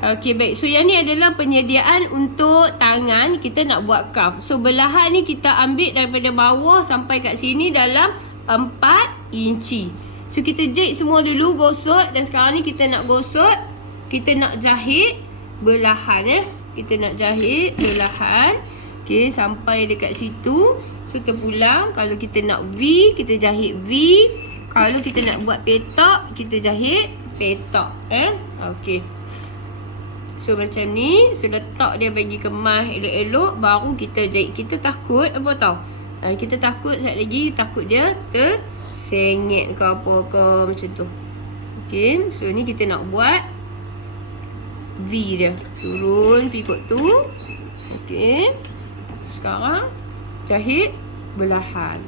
Okey baik. So yang ni adalah penyediaan untuk tangan kita nak buat cuff. So belahan ni kita ambil daripada bawah sampai kat sini dalam 4 inci. So kita jahit semua dulu gosok dan sekarang ni kita nak gosok. Kita nak jahit belahan eh. Kita nak jahit belahan. Okey sampai dekat situ. So terpulang kalau kita nak V kita jahit V. Kalau kita nak buat petak kita jahit petak eh. Okey. So macam ni So letak dia bagi kemas elok-elok Baru kita jahit. Kita takut apa tau? Uh, Kita takut sekejap lagi Takut dia tersengit ke apa ke Macam tu. Okay So ni kita nak buat V dia. Turun pikut tu. Okay Sekarang Jahit Belahan.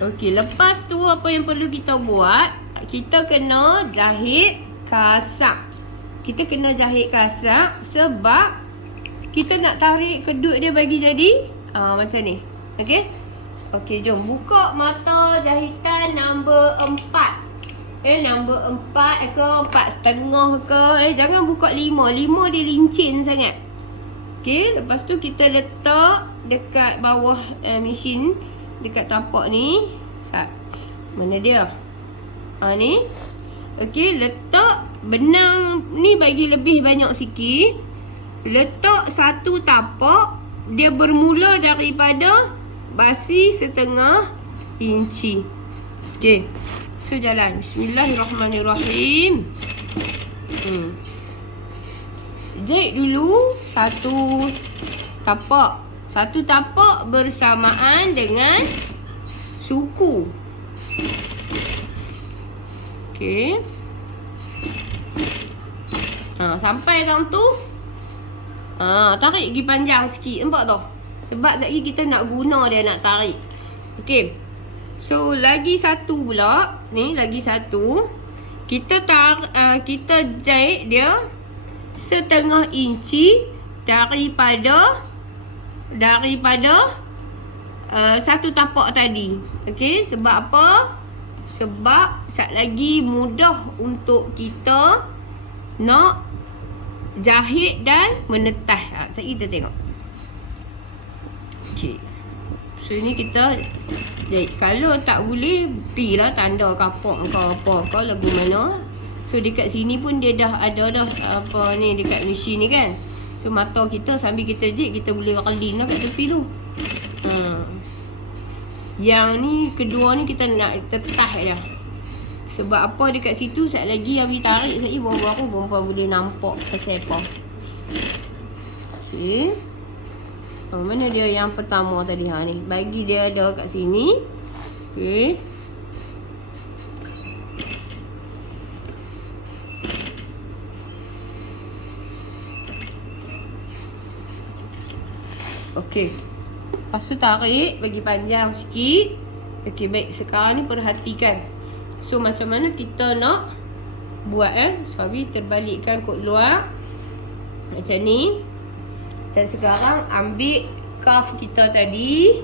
Okay, lepas tu apa yang perlu kita buat kita kena jahit kasak. Kita kena jahit kasak sebab kita nak tarik kedut dia bagi jadi uh, macam ni. Okey? Okey, jom buka mata jahitan nombor empat. Eh, nombor empat ke empat setengah ke. Eh, jangan buka lima. Lima dia lincin sangat. Okey, lepas tu kita letak dekat bawah uh, mesin. Dekat tapak ni. Sat. Mana dia? Ha ni. Okey, letak benang ni bagi lebih banyak sikit. Letak satu tapak dia bermula daripada basi setengah inci. Okey. So jalan. Bismillahirrahmanirrahim. Hmm. Jahit dulu satu tapak. Satu tapak bersamaan dengan suku. Okey. Ha, sampai dalam tu. Ha, tarik lagi panjang sikit. Nampak tu? Sebab sekejap kita nak guna dia nak tarik. Okey. So, lagi satu pula. Ni, lagi satu. Kita tar, uh, kita jahit dia setengah inci daripada daripada uh, satu tapak tadi. Okey, sebab apa? Sebab sat lagi mudah untuk kita nak jahit dan menetas. Ha, sat kita tengok. Okey. So ini kita jahit. Kalau tak boleh, pilah tanda kapak ke apa ke lagu mana. So dekat sini pun dia dah ada dah apa ni dekat mesin ni kan. So mata kita sambil kita jahit kita boleh relin lah kat tepi tu. Hmm. Yang ni kedua ni kita nak tetah dah. Sebab apa dekat situ sat lagi yang tarik sat lagi baru aku perempuan boleh nampak pasal apa. Okey. Oh, mana dia yang pertama tadi ha ni? Bagi dia ada kat sini. Okey. Okey. Lepas tu tarik bagi panjang sikit. Okey baik sekarang ni perhatikan. So macam mana kita nak buat eh. Habis terbalikkan kot luar. Macam ni. Dan sekarang ambil cuff kita tadi.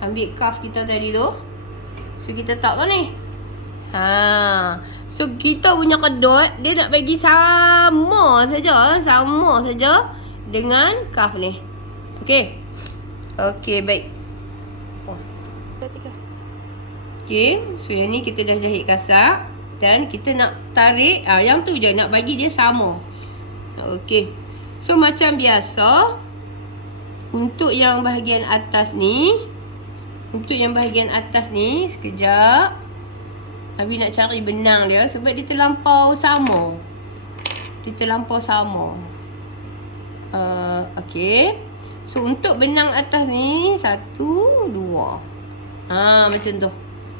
Ambil cuff kita tadi tu. So kita tak tu ni. Ha. So kita punya kedut dia nak bagi sama saja, sama saja dengan cuff ni. Okey. Okey, baik. Pause. Okey, so yang ni kita dah jahit kasar dan kita nak tarik ah yang tu je nak bagi dia sama. Okey. So macam biasa untuk yang bahagian atas ni untuk yang bahagian atas ni sekejap Abi nak cari benang dia sebab dia terlampau sama. Dia terlampau sama. Uh, okey. So untuk benang atas ni Satu Dua. Ha, Macam tu.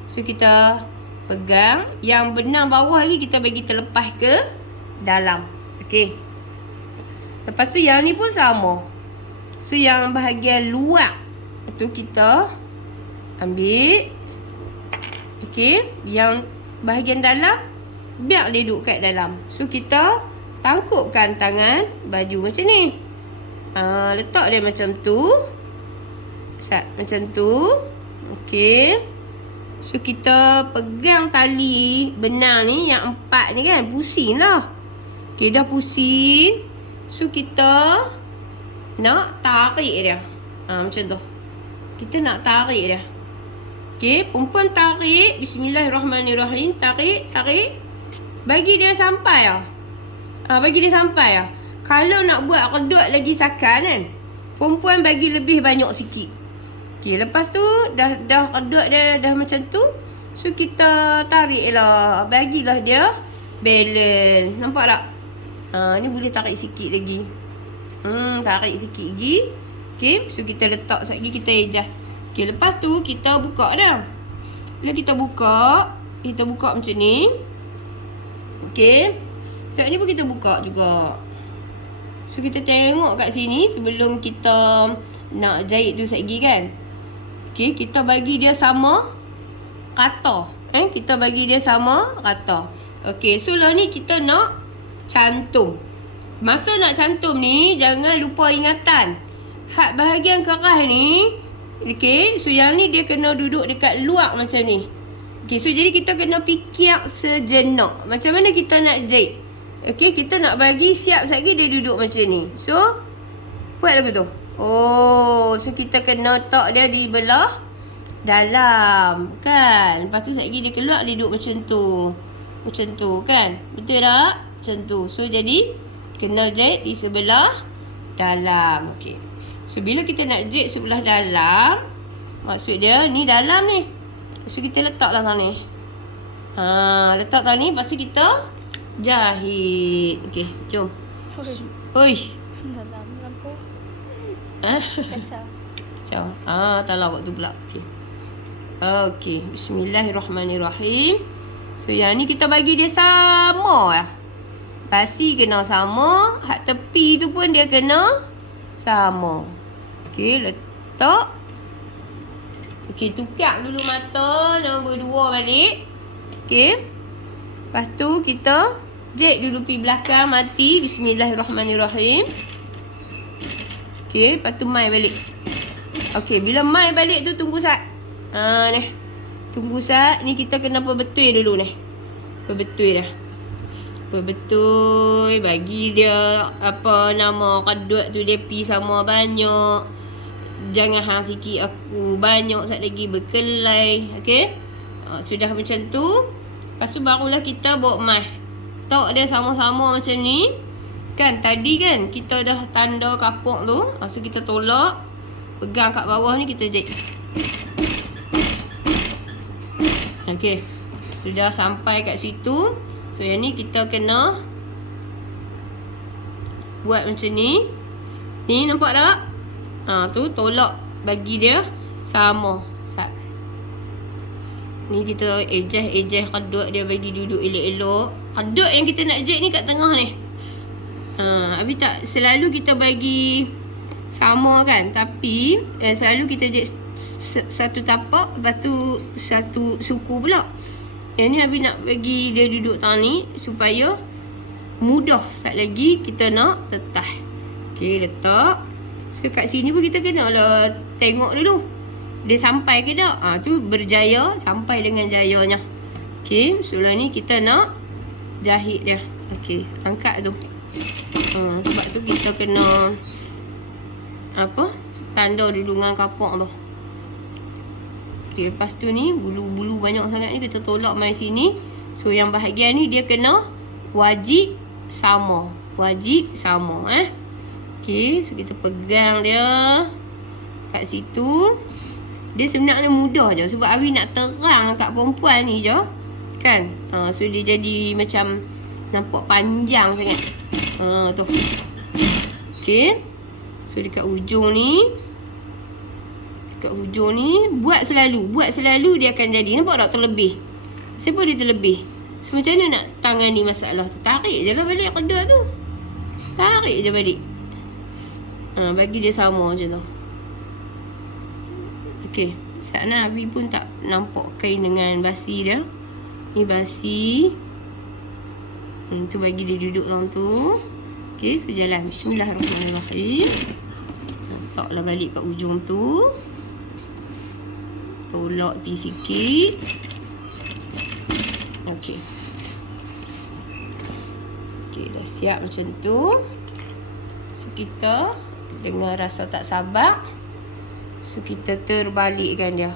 So kita Pegang. Yang benang bawah lagi Kita bagi terlepas ke Dalam. Okay Lepas tu yang ni pun sama. So yang bahagian luar Itu kita Ambil. Okay Yang bahagian dalam Biar dia duduk kat dalam. So kita Tangkupkan tangan Baju macam ni Ha, letak dia macam tu. Sat, macam tu. Okey. So kita pegang tali benang ni yang empat ni kan. Pusing lah. Okay dah pusing. So kita nak tarik dia. Ha, macam tu. Kita nak tarik dia. Okay. Perempuan tarik. Bismillahirrahmanirrahim. Tarik. Tarik. Bagi dia sampai lah. Ha, bagi dia sampai lah. Kalau nak buat redut lagi sakan kan. Perempuan bagi lebih banyak sikit. Okay, lepas tu dah dah redut dia dah macam tu. So kita tarik lah. Bagilah dia balance. Nampak tak? Ha, ni boleh tarik sikit lagi. Hmm, tarik sikit lagi. Okay, so kita letak sekejap lagi kita adjust. Okay, lepas tu kita buka dah. Bila kita buka, kita buka macam ni. Okay. Sekejap ni pun kita buka juga. So kita tengok kat sini sebelum kita nak jahit tu sekejap kan. Okay, kita bagi dia sama rata. Eh, kita bagi dia sama rata. Okay, so lah ni kita nak cantum. Masa nak cantum ni, jangan lupa ingatan. Hak bahagian kerah ni, okay, so yang ni dia kena duduk dekat luar macam ni. Okay, so jadi kita kena fikir sejenak. Macam mana kita nak jahit? Okay, kita nak bagi siap lagi dia duduk macam ni. So, buat lagu tu. Oh, so kita kena tak dia di belah dalam. Kan? Lepas tu lagi dia keluar dia duduk macam tu. Macam tu kan? Betul tak? Macam tu. So, jadi kena jahit di sebelah dalam. Okay. So, bila kita nak jahit sebelah dalam, maksud dia ni dalam ni. So, kita letaklah tangan ni. Ha, letak tangan ni. Lepas tu kita Jahit. Okey, jom. Oi. Dalam lampu. Eh? Kacau. Kacau. Ah, tak lah tu pula. Okey. Okey, bismillahirrahmanirrahim. So yang ni kita bagi dia sama lah. Basi kena sama, hak tepi tu pun dia kena sama. Okey, letak. Okey, tukar dulu mata nombor dua balik. Okey. Lepas tu kita Jek dulu pi belakang mati. Bismillahirrahmanirrahim. Okay Lepas tu mai balik. Okay bila mai balik tu tunggu sat. Haa ni. Tunggu sat. Ni kita kena perbetul dulu ni. Perbetul dah. Perbetul Bagi dia Apa nama Kadut tu dia pi sama banyak. Jangan hang sikit aku. Banyak sat lagi berkelai Okay uh, Sudah macam tu. Lepas tu barulah kita buat mai Tok dia sama-sama macam ni. Kan tadi kan kita dah tanda kapuk tu. So kita tolak. Pegang kat bawah ni kita jahit. Okey. Sudah sampai kat situ. So yang ni kita kena buat macam ni. Ni nampak tak? Ha tu tolak bagi dia sama. Sat. Ni kita adjust-adjust kadut dia bagi duduk elok-elok. Kadut yang kita nak jahit ni kat tengah ni. Ha, habis tak selalu kita bagi sama kan. Tapi eh, selalu kita jahit satu tapak lepas tu satu suku pula. Yang ni habis nak bagi dia duduk tangan ni supaya mudah saat lagi kita nak tetah. Okey, letak. So kat sini pun kita kena lah tengok dulu. Dia sampai ke tak? Ha, tu berjaya sampai dengan jayanya. Okey, so ni kita nak jahit dia. Okey, angkat tu. Uh, sebab tu kita kena apa? Tanda dulu dengan kapok tu. Okey, lepas tu ni bulu-bulu banyak sangat ni kita tolak mai sini. So yang bahagian ni dia kena wajib sama. Wajib sama eh. Okey, so kita pegang dia kat situ. Dia sebenarnya mudah je sebab Abi nak terang kat perempuan ni je. Kan? Uh, so dia jadi macam nampak panjang sangat. Uh, tu. Okey. So dekat hujung ni dekat hujung ni buat selalu buat selalu dia akan jadi. Nampak tak terlebih? Siapa dia terlebih? So macam mana nak tangani masalah tu? Tarik je lah balik kedua tu. Tarik je balik. Uh, bagi dia sama macam tu okey Sana Abi pun tak nampak kain dengan basi dia. Ni basi. Hmm, tu bagi dia duduk dalam tu. Okey, so jalan. Bismillahirrahmanirrahim. Letaklah balik kat ujung tu. Ulok pi sikit. Okey. Okey, dah siap macam tu. So, kita dengan rasa tak sabar. So, kita terbalikkan dia.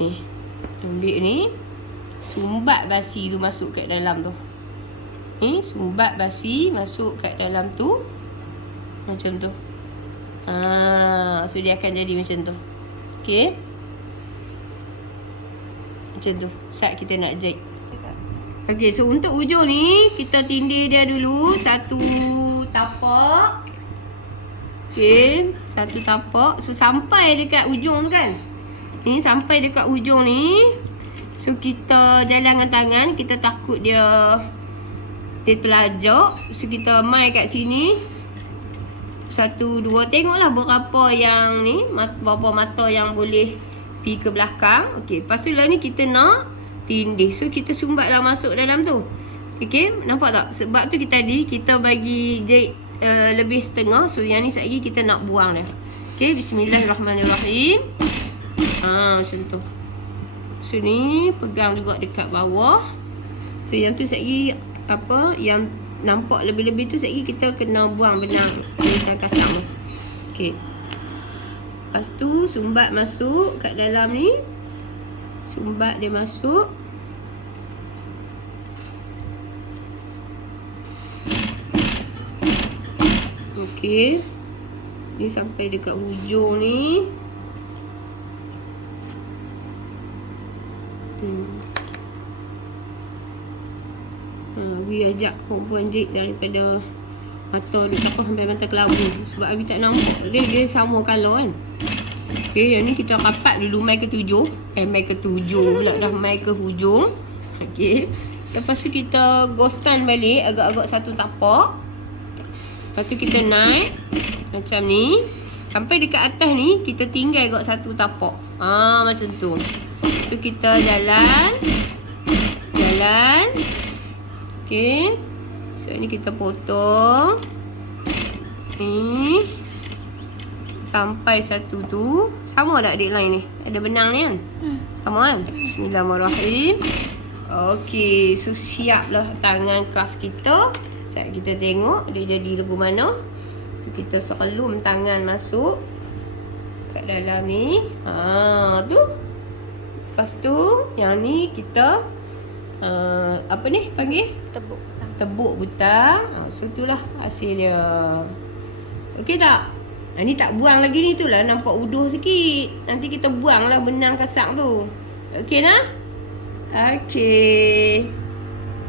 Ni. Ambil ni. Sumbat basi tu masuk kat dalam tu. Ni, sumbat basi masuk kat dalam tu. Macam tu. Ah, so dia akan jadi macam tu. Okey. Macam tu. Saat kita nak jahit. Okey, so untuk ujung ni kita tindih dia dulu satu tapak. Okey, satu tapak. So sampai dekat ujung tu kan. Ni sampai dekat ujung ni. So kita jalankan tangan, kita takut dia dia telajak. So kita mai kat sini. Satu, dua. Tengoklah berapa yang ni. Berapa mata yang boleh pergi ke belakang. Okey, lepas tu lah ni kita nak tindih. So kita sumbatlah masuk dalam tu. Okey, nampak tak? Sebab tu kita tadi kita bagi jahit uh, lebih setengah. So yang ni lagi kita nak buang dah. Okey, bismillahirrahmanirrahim. Ah, macam tu. So ni pegang juga dekat bawah. So yang tu lagi apa yang nampak lebih-lebih tu lagi kita kena buang benang kasar tu. Okey. Lepas tu sumbat masuk kat dalam ni. Sumbat dia masuk. Okey. Ni sampai dekat hujung ni. Hmm. Ha, Abi ajak perempuan jik daripada mata dia cakap sampai mata kelabu. Sebab Abi tak nampak. Dia, dia sama kalau kan. Okay, yang ni kita rapat dulu mai ke tujuh. Eh, mai ke tujuh pula dah mai ke hujung. Okay. Lepas tu kita ghostan balik agak-agak satu tapak. Lepas tu kita naik. Macam ni. Sampai dekat atas ni, kita tinggal agak satu tapak. Ah macam tu. So, kita jalan. Jalan. Okay. So, ni kita potong. Ni sampai satu tu sama tak lain ni ada benang ni kan hmm. sama kan bismillahirrahmanirrahim okey so siap lah tangan craft kita Saat kita tengok dia jadi lagu mana so kita selum tangan masuk kat dalam ni ha tu lepas tu yang ni kita uh, apa ni panggil Tebuk. tebuk butang ha, so itulah hasil dia okey tak Ha, ni tak buang lagi ni tu lah nampak uduh sikit. Nanti kita buang lah benang kasak tu. Okey nah? Okey.